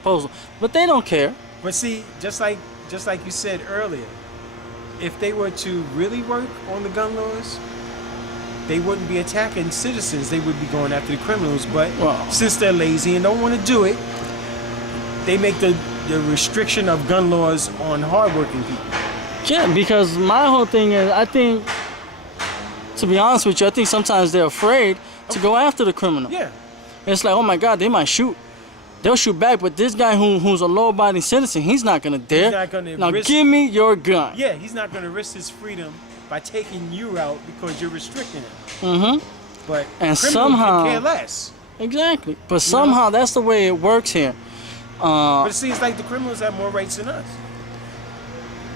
proposal. But they don't care. But see, just like you said earlier, if they were to really work on the gun laws, they wouldn't be attacking citizens. They would be going after the criminals. But since they're lazy and don't want to do it, they make the restriction of gun laws on hardworking people. Yeah, because my whole thing is, I think, to be honest with you, I think sometimes they're afraid to go after the criminal. Yeah. It's like, oh my God, they might shoot. They'll shoot back, but this guy who's a law-abiding citizen, he's not gonna dare. He's not gonna now risk, give me your gun. Yeah, he's not gonna risk his freedom by taking you out because you're restricting him. Mm-hmm. But and criminals somehow can care less. Exactly. But somehow that's the way it works here. But it seems like the criminals have more rights than us.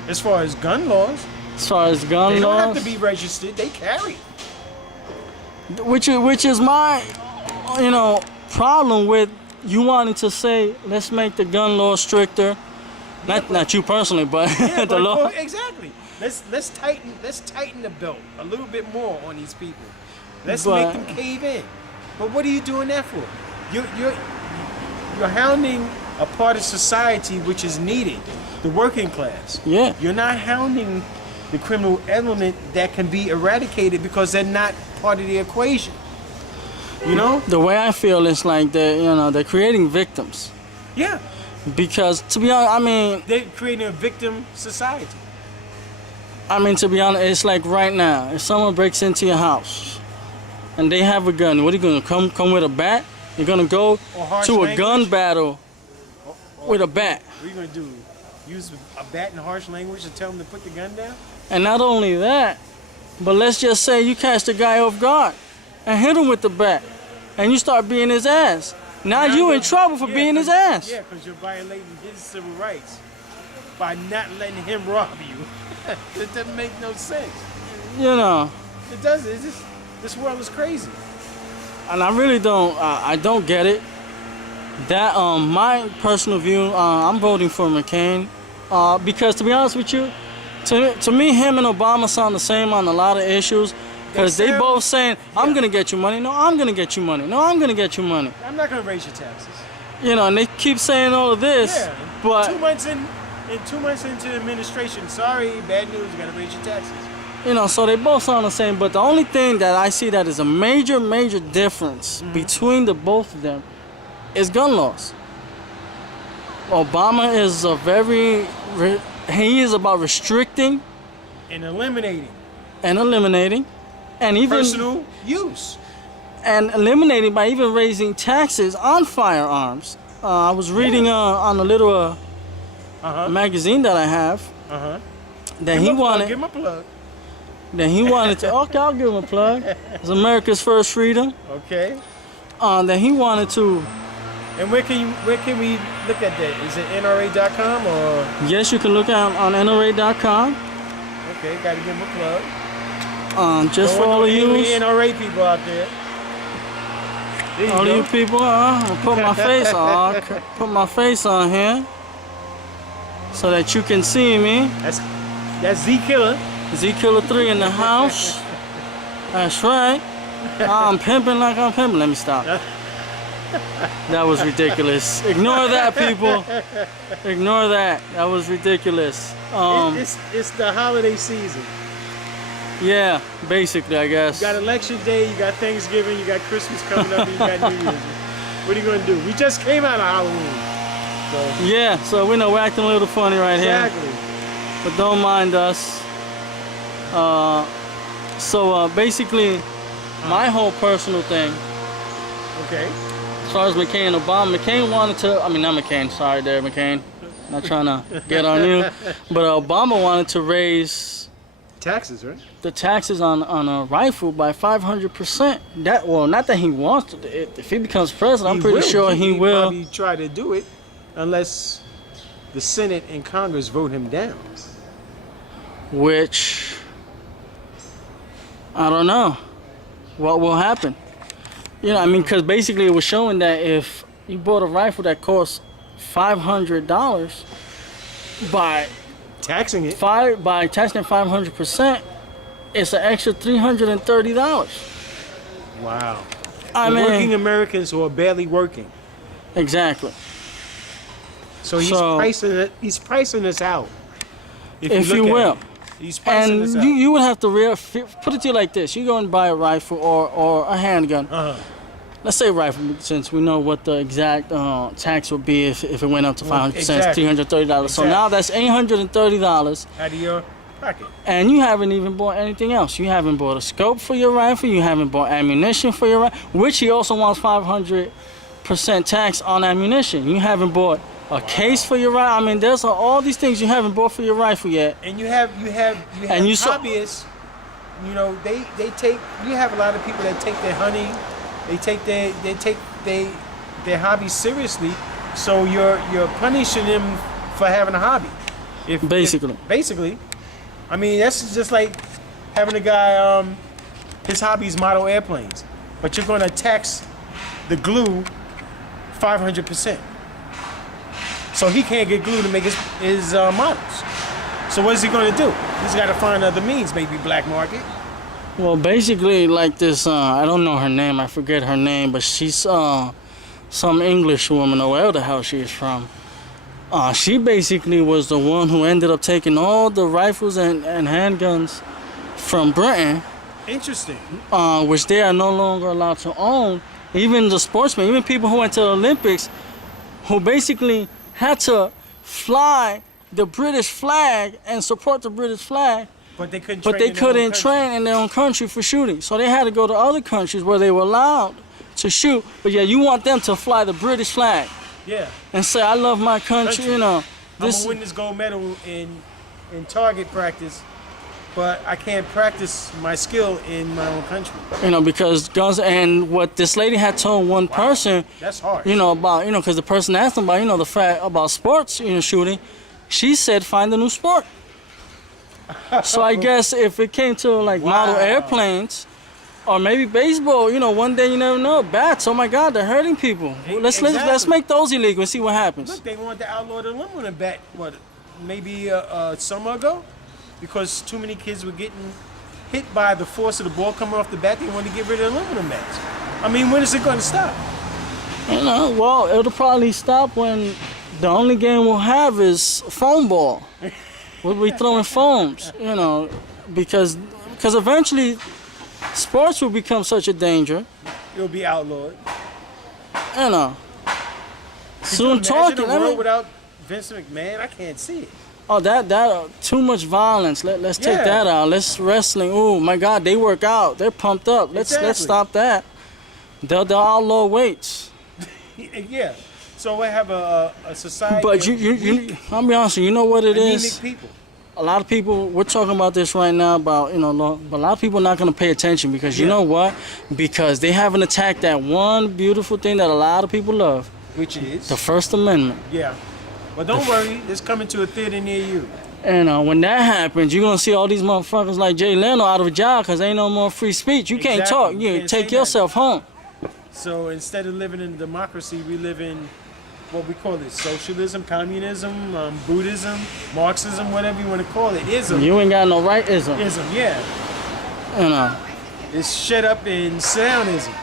As far as gun laws. As far as gun laws. They don't have to be registered. They carry. Which is my, problem with you wanting to say, let's make the gun law stricter. Not you personally, but yeah, the law. Exactly. Let's tighten the belt a little bit more on these people. Let's make them cave in. But what are you doing that for? You're hounding a part of society which is needed, the working class. Yeah. You're not hounding the criminal element that can be eradicated because they're not part of the equation. You know? The way I feel is like they're creating victims. Yeah. Because to be honest, they're creating a victim society. To be honest, it's like right now, if someone breaks into your house and they have a gun, what are you gonna come with a bat? You're gonna go to a gun battle with a bat. What are you gonna do? Use a bat in harsh language to tell them to put the gun down? And not only that, but let's just say you catch the guy off guard and hit him with the bat, and you start beating his ass. Now you in trouble for beating his ass. Yeah, because you're violating his civil rights by not letting him rob you. It doesn't make no sense. It doesn't. It's just, this world is crazy. And I really don't. I don't get it. That my personal view, I'm voting for McCain because to be honest with you, to me, him and Obama sound the same on a lot of issues. Because they both saying, I'm going to get you money. No, I'm going to get you money. No, I'm going to get you money. I'm not going to raise your taxes. And they keep saying all of this. Yeah. But 2 months into the administration, sorry, bad news, you got to raise your taxes. So they both sound the same. But the only thing that I see that is a major, major difference between the both of them is gun laws. Obama is he is about restricting and eliminating. And even personal use. And eliminating by even raising taxes on firearms. I was reading on a little magazine that I have that he wanted. Give him a plug. That he wanted to. Okay, I'll give him a plug. It's America's First Freedom. Okay. That he wanted to. And where can we look at that? Is it NRA.com or? Yes, you can look at on NRA.com. Okay, gotta give him a plug. Just for all of you NRA people out there. All you people, I'm gonna put my face on. Put my face on here so that you can see me. That's Z Killer. Z Killer 3 in the house. That's right. I'm pimping like I'm pimping. Let me stop. That was ridiculous. Ignore that, people. Ignore that. That was ridiculous. It's the holiday season. Yeah, basically, I guess. You got Election Day, you got Thanksgiving, you got Christmas coming up, and you got New Year's. What are you gonna do? We just came out of Halloween. So. Yeah, so we know we're acting a little funny right here. Exactly. But don't mind us. Basically, my whole personal thing. Okay. As far as McCain and Obama, McCain wanted to. Not McCain. Sorry, there, McCain. Not trying to get on you, but Obama wanted to raise taxes, right? The taxes on a rifle by 500%. Not that he wants to. If he becomes president, I'm pretty sure he will. Probably try to do it, unless the Senate and Congress vote him down. Which I don't know what will happen. Because basically it was showing that if you bought a rifle that costs $500 by taxing it by taxing it 500%, it's an extra $330. Wow. Working Americans who are barely working. Exactly. So he's pricing us out. If you will. He's pricing us out. And you would have to put it to you like this: you go and buy a rifle or a handgun. Let's say rifle, since we know what the exact tax would be if it went up to 500%, exactly. $330. Exactly. So now that's $830 out of your pocket. And you haven't even bought anything else. You haven't bought a scope for your rifle. You haven't bought ammunition for your rifle, which he also wants 500% tax on ammunition. You haven't bought a case for your rifle. I mean, there's all these things you haven't bought for your rifle yet. And you have hobbyists. You know, they take. You have a lot of people that take their hunting. They take their hobby seriously, so you're punishing them for having a hobby. Basically, I mean that's just like having a guy his hobby is model airplanes, but you're going to tax the glue 500%. So he can't get glue to make his models. So what is he going to do? He's got to find other means, maybe black market. Well, basically, like this, I don't know her name, I forget her name, but she's some English woman, or wherever the hell she is from. She basically was the one who ended up taking all the rifles and handguns from Britain. Interesting. Which they are no longer allowed to own. Even the sportsmen, even people who went to the Olympics, who basically had to fly the British flag and support the British flag. But they couldn't train in their own country for shooting. So they had to go to other countries where they were allowed to shoot. But yeah, you want them to fly the British flag. Yeah. And say, I love my country, you know. I'm gonna win this gold medal in target practice, but I can't practice my skill in my own country. You know, because guns, and what this lady had told one person, that's hard. You know, about, you know, because the person asked them about, you know, the fact about sports, you know, shooting. She said, find a new sport. So I guess if it came to like model airplanes, or maybe baseball, you know, one day you never know. Bats, oh my God, they're hurting people. Let's make those illegal and see what happens. Look, they wanted to outlaw the aluminum bat, maybe a summer ago, because too many kids were getting hit by the force of the ball coming off the bat. They wanted to get rid of aluminum bats. I mean, when is it going to stop? You know, well, it'll probably stop when the only game we'll have is foam ball. We'll be throwing foams, you know, because eventually sports will become such a danger. It'll be outlawed. You know. Soon talking. A world without Vince McMahon, I can't see it. Oh, that too much violence. Let's take that out. Let's wrestling. Oh my God, they work out. They're pumped up. Let's stop that. They'll outlaw weights. Yeah. So we have a society. But I'll be honest with you, you know what it is? People. A lot of people, we're talking about this right now about, you know, but a lot of people are not going to pay attention because you know what? Because they haven't attacked that one beautiful thing that a lot of people love. Which is? The First Amendment. Yeah. But don't worry, it's coming to a theater near you. And when that happens, you're going to see all these motherfuckers like Jay Leno out of a job because ain't no more free speech. You can't talk. You take yourself home. So instead of living in democracy, we live in what we call it, socialism, communism, Buddhism, Marxism, whatever you want to call it, ism. You ain't got no right ism. Ism, yeah. You know. It's shut up in Zionism.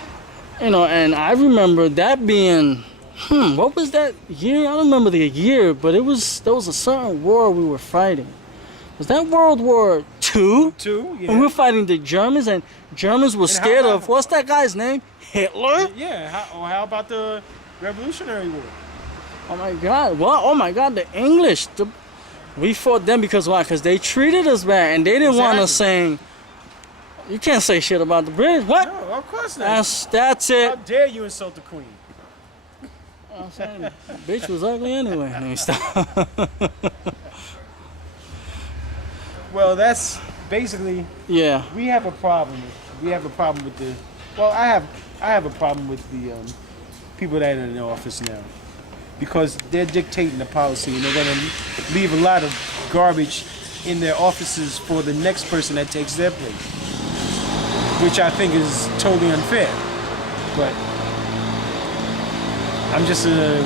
You know, and I remember that being, what was that year? I don't remember the year, but there was a certain war we were fighting. Was that World War II? Yeah. And we were fighting the Germans, and Germans were scared of, what's that guy's name? Hitler? Yeah, how about the Revolutionary War? Oh my God! What? Oh my God! The English, we fought them because why? Because they treated us bad, and they didn't want us saying. You can't say shit about the British. What? No, of course not. That's it. How dare you insult the Queen? I'm saying, the bitch was ugly anyway. Let me stop. Well, that's basically. Yeah. We have a problem. We have a problem with the. Well, I have a problem with the people that are in the office now. Because they're dictating the policy and they're going to leave a lot of garbage in their offices for the next person that takes their place. Which I think is totally unfair. But I'm just a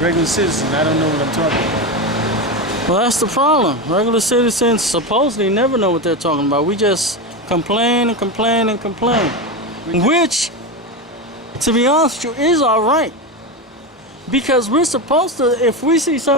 regular citizen. I don't know what I'm talking about. Well, that's the problem. Regular citizens supposedly never know what they're talking about. We just complain and complain and complain. Which, to be honest with you, is all right. because we're supposed to, if we see something